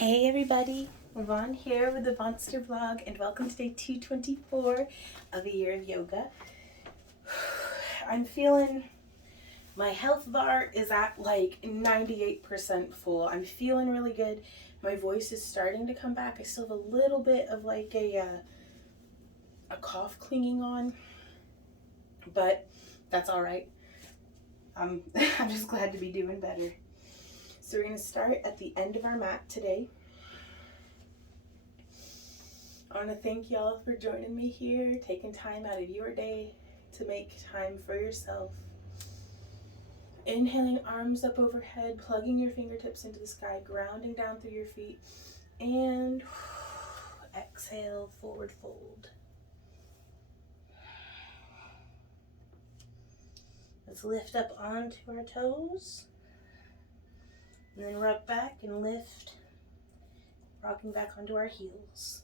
Hey everybody, Vaughn here with the Vonster vlog, and welcome to day 224 of a year of yoga. I'm feeling, my health bar is at like 98% full. I'm feeling really good. My voice is starting to come back. I still have a little bit of like a cough clinging on, but that's all right. I'm just glad to be doing better. So we're going to start at the end of our mat today. I want to thank y'all for joining me here, taking time out of your day to make time for yourself. Inhaling, arms up overhead, plugging your fingertips into the sky, grounding down through your feet, and exhale, forward fold. Let's lift up onto our toes. And then rock back and lift, rocking back onto our heels.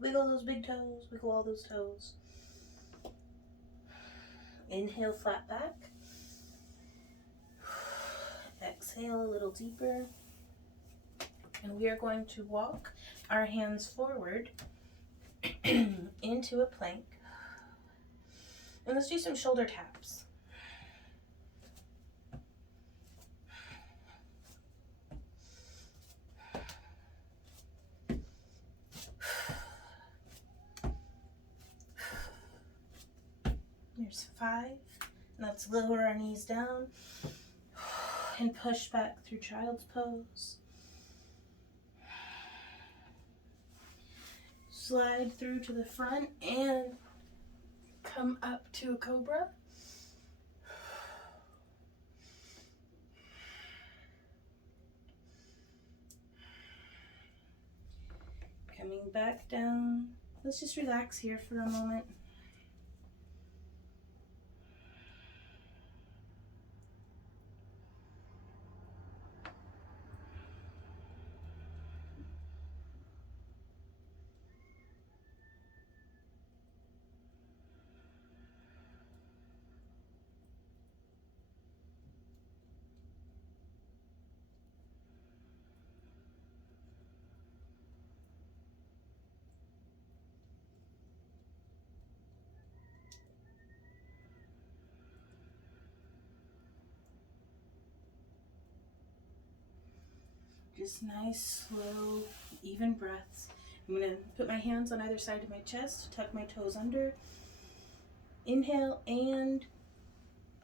Wiggle those big toes, wiggle all those toes. Inhale, flat back. Exhale a little deeper. And we are going to walk our hands forward into a plank. And let's do some shoulder taps. There's 5. And let's lower our knees down and push back through child's pose. Slide through to the front and come up to a cobra. Coming back down. Let's just relax here for a moment. Just nice, slow, even breaths. I'm going to put my hands on either side of my chest, tuck my toes under. Inhale and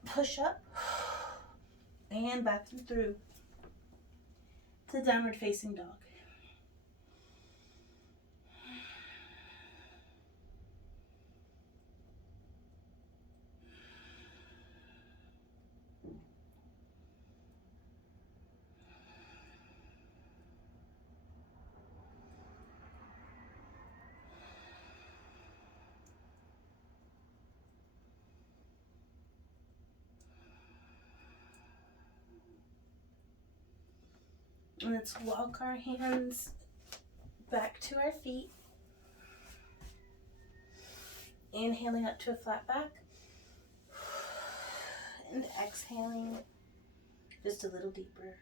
push up and back and through to downward facing dog. And let's walk our hands back to our feet. Inhaling up to a flat back. And exhaling just a little deeper.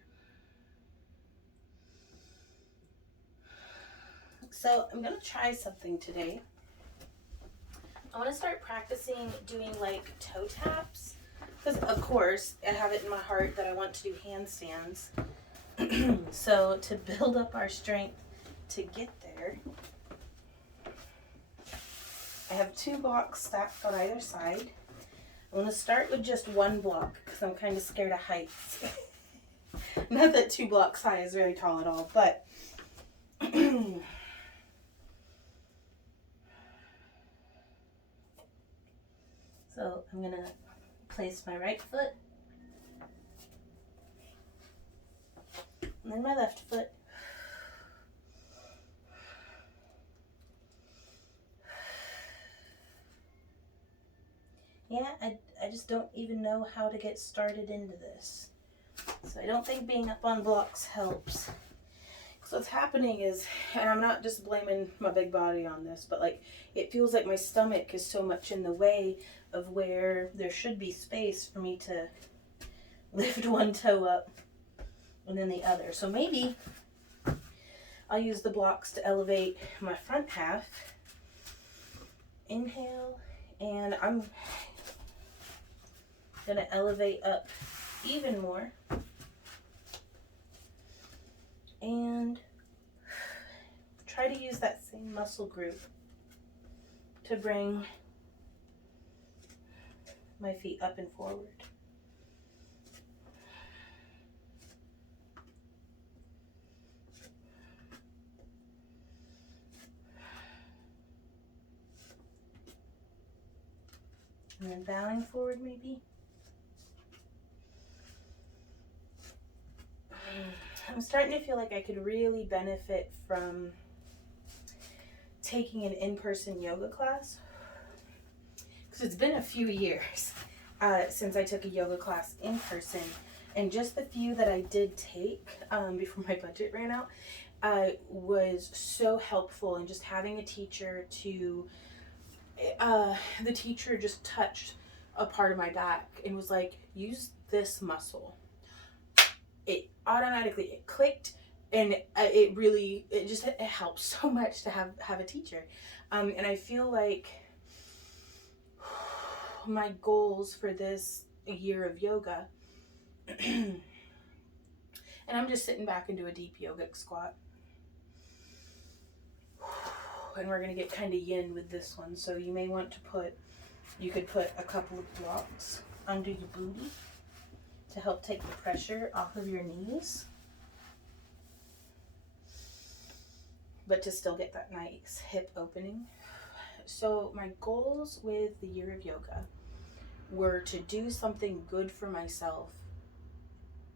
So I'm going to try something today. I want to start practicing doing like toe taps. Because of course I have it in my heart that I want to do handstands. So to build up our strength to get there, I have 2 blocks stacked on either side. I'm going to start with just 1 block because I'm kind of scared of heights. Not that 2 blocks high is very tall at all, but so I'm going to place my right foot and then my left foot. Yeah, I just don't even know how to get started into this. So I don't think being up on blocks helps. So what's happening is, and I'm not just blaming my big body on this, but like it feels like my stomach is so much in the way of where there should be space for me to lift 1 toe up and then the other. So maybe I'll use the blocks to elevate my front half. Inhale, and I'm gonna elevate up even more. And try to use that same muscle group to bring my feet up and forward. And then bowing forward maybe. I'm starting to feel like I could really benefit from taking an in-person yoga class, because it's been a few years since I took a yoga class in person, and just the few that I did take before my budget ran out was so helpful. And just having a teacher to the teacher just touched a part of my back and was like, use this muscle. It automatically clicked, and it helps so much to have a teacher. And I feel like my goals for this year of yoga, and I'm just sitting back and do a deep yogic squat. And we're gonna get kind of yin with this one. So you may want to you could put a couple of blocks under your booty to help take the pressure off of your knees, but to still get that nice hip opening. So my goals with the year of yoga were to do something good for myself.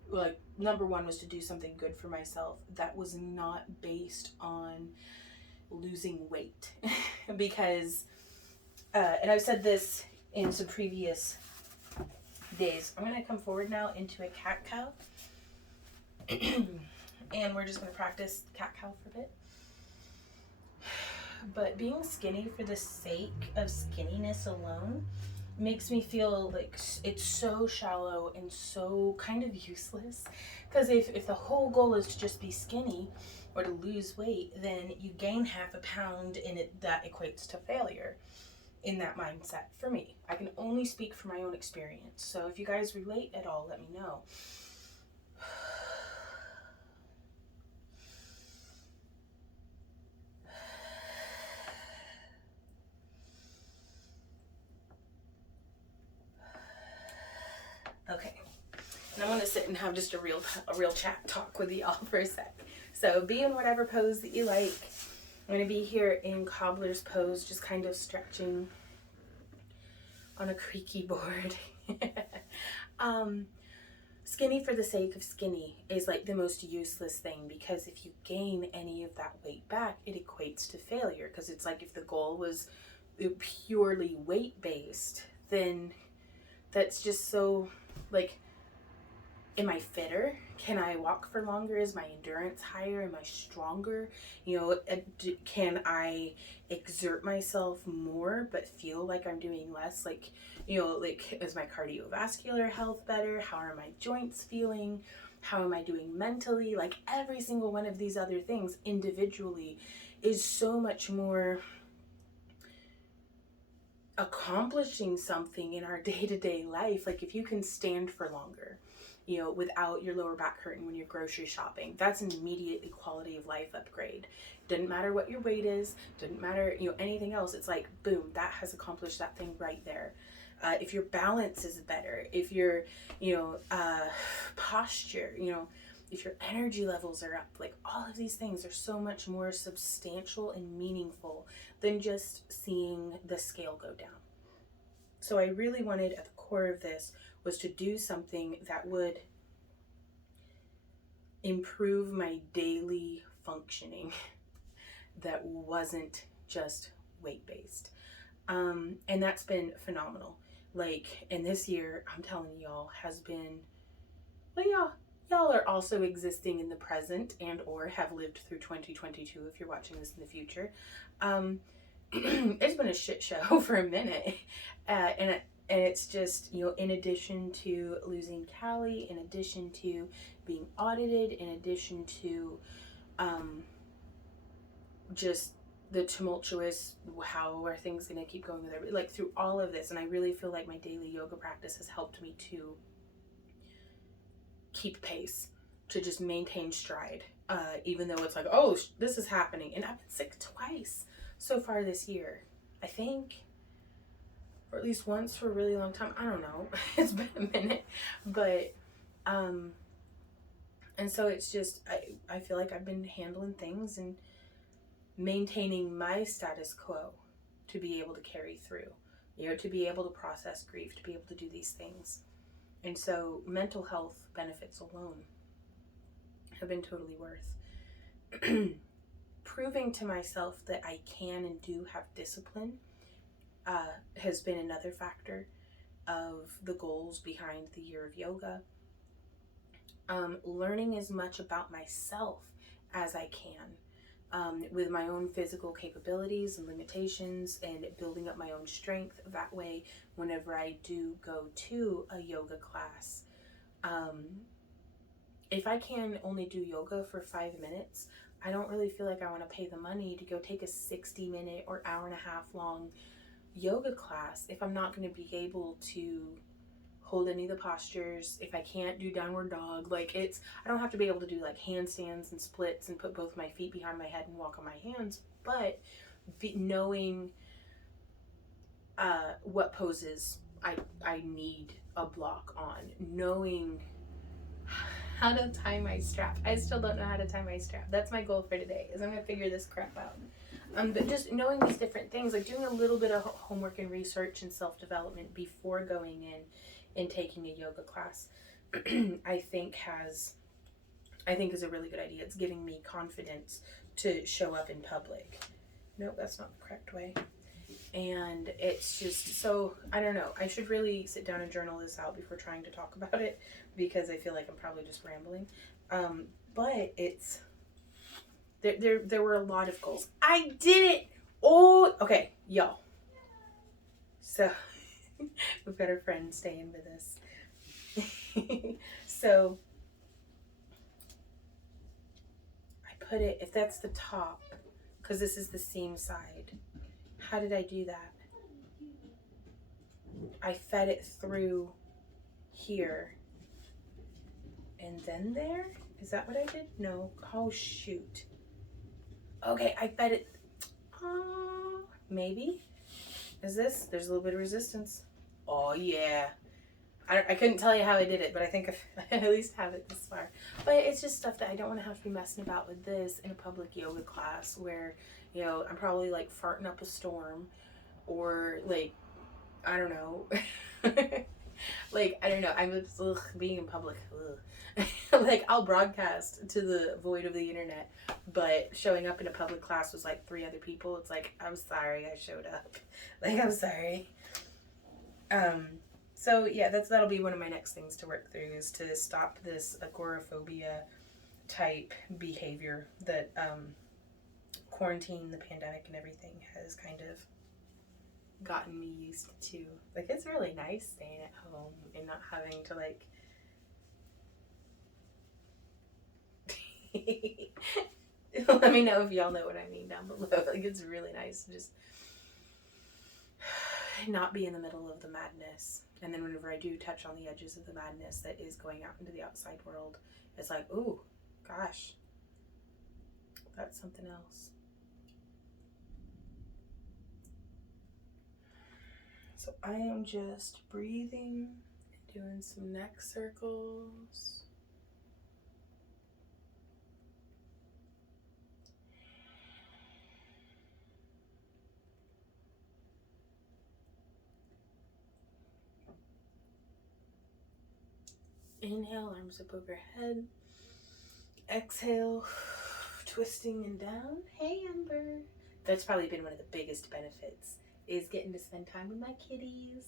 Like, number one was to do something good for myself that was not based on losing weight. Because, and I've said this in some previous days, I'm going to come forward now into a cat-cow. And we're just going to practice cat-cow for a bit. But being skinny for the sake of skinniness alone makes me feel like it's so shallow and so kind of useless. Because if the whole goal is to just be skinny or to lose weight, then you gain half a pound, and that equates to failure in that mindset for me. I can only speak from my own experience. So if you guys relate at all, let me know. Okay, and I'm gonna sit and have just a real chat talk with y'all for a sec. So be in whatever pose that you like. I'm gonna be here in cobbler's pose, just kind of stretching on a creaky board. Skinny for the sake of skinny is like the most useless thing, because if you gain any of that weight back, it equates to failure. Because it's like, if the goal was purely weight based, then that's just so, like, am I fitter? Can I walk for longer? Is my endurance higher? Am I stronger? You know, can I exert myself more but feel like I'm doing less? Like, you know, like, is my cardiovascular health better? How are my joints feeling? How am I doing mentally? Like, every single one of these other things individually is so much more accomplishing something in our day-to-day life. Like, if you can stand for longer, you know, without your lower back hurting when you're grocery shopping, that's an immediate quality of life upgrade. Doesn't matter what your weight is, doesn't matter, you know, anything else. It's like, boom, that has accomplished that thing right there. If your balance is better, if your, you know, posture, you know, if your energy levels are up, like, all of these things are so much more substantial and meaningful than just seeing the scale go down. So I really wanted, at the core of this, was to do something that would improve my daily functioning that wasn't just weight-based. And that's been phenomenal. Like, and this year, I'm telling y'all, has been, well, y'all are also existing in the present and or have lived through 2022 if you're watching this in the future. It's been a shit show for a minute. And And it's just, in addition to losing Callie, in addition to being audited, in addition to just the tumultuous, how are things going to keep going with everybody, like through all of this. And I really feel like my daily yoga practice has helped me to keep pace, to just maintain stride, even though it's like, oh, this is happening. And I've been sick twice so far this year, I think, or at least once for a really long time. I don't know. It's been a minute, but and so it's just, I feel like I've been handling things and maintaining my status quo to be able to carry through, to be able to process grief, to be able to do these things. And so mental health benefits alone have been totally worth proving to myself that I can and do have discipline. Has been another factor of the goals behind the year of yoga. Learning as much about myself as I can, with my own physical capabilities and limitations, and building up my own strength. That way, whenever I do go to a yoga class, if I can only do yoga for 5 minutes, I don't really feel like I want to pay the money to go take a 60-minute or hour and a half long yoga class if I'm not going to be able to hold any of the postures, if I can't do downward dog. Like, I don't have to be able to do like handstands and splits and put both my feet behind my head and walk on my hands, but knowing what poses I need a block on, knowing how to tie my strap. I still don't know how to tie my strap. That's my goal for today, is I'm gonna figure this crap out. But just knowing these different things, like doing a little bit of homework and research and self-development before going in and taking a yoga class, I think is a really good idea. It's giving me confidence to show up in public. Nope, that's not the correct way. And it's just, so, I don't know. I should really sit down and journal this out before trying to talk about it, because I feel like I'm probably just rambling. But it's, there were a lot of goals. I did it! Oh, okay, y'all. So, we've got our friend staying with us. So, I put it, if that's the top, because this is the seam side. How did I do that? I fed it through here and then there? Is that what I did? No. Oh, shoot. Okay, I fed it. Maybe. Is this? There's a little bit of resistance. Oh, yeah. I couldn't tell you how I did it, but I think I at least have it this far. But it's just stuff that I don't want to have to be messing about with this in a public yoga class where, I'm probably like farting up a storm, or like, I don't know. Like, I don't know. I'm just, being in public. Like, I'll broadcast to the void of the internet, but showing up in a public class was like 3 other people. It's like, I'm sorry I showed up. Like, I'm sorry. So yeah, that'll be one of my next things to work through, is to stop this agoraphobia type behavior that quarantine, the pandemic, and everything has kind of gotten me used to. Like, it's really nice staying at home and not having to like let me know if y'all know what I mean down below. Like, it's really nice to just not be in the middle of the madness. And then whenever I do touch on the edges of the madness that is going out into the outside world, it's like, ooh, gosh, that's something else. So I am just breathing and doing some neck circles. Inhale, arms up overhead. Exhale, twisting and down. Hey, Amber. That's probably been one of the biggest benefits, is getting to spend time with my kitties.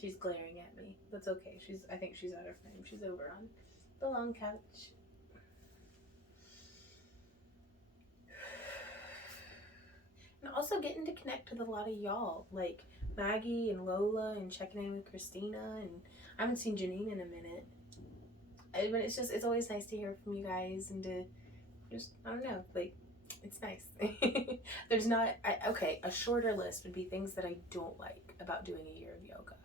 She's glaring at me. That's okay. I think she's out of frame. She's over on the long couch. And also getting to connect with a lot of y'all. Like, Maggie and Lola and checking in with Christina, and I haven't seen Janine in a minute. But it's always nice to hear from you guys and to just, I don't know, like, it's nice. There's not, okay, a shorter list would be things that I don't like about doing a year of yoga.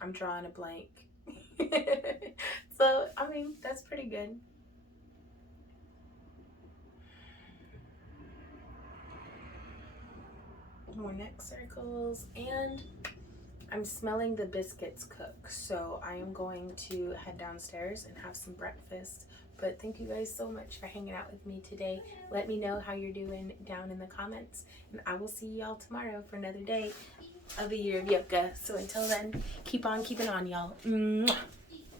I'm drawing a blank. So, I mean, that's pretty good. More neck circles, and I'm smelling the biscuits cook, so I am going to head downstairs and have some breakfast. But thank you guys so much for hanging out with me today. Let me know how you're doing down in the comments, and I will see y'all tomorrow for another day of a year of yoga. So until then, keep on keeping on, y'all.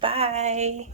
Bye.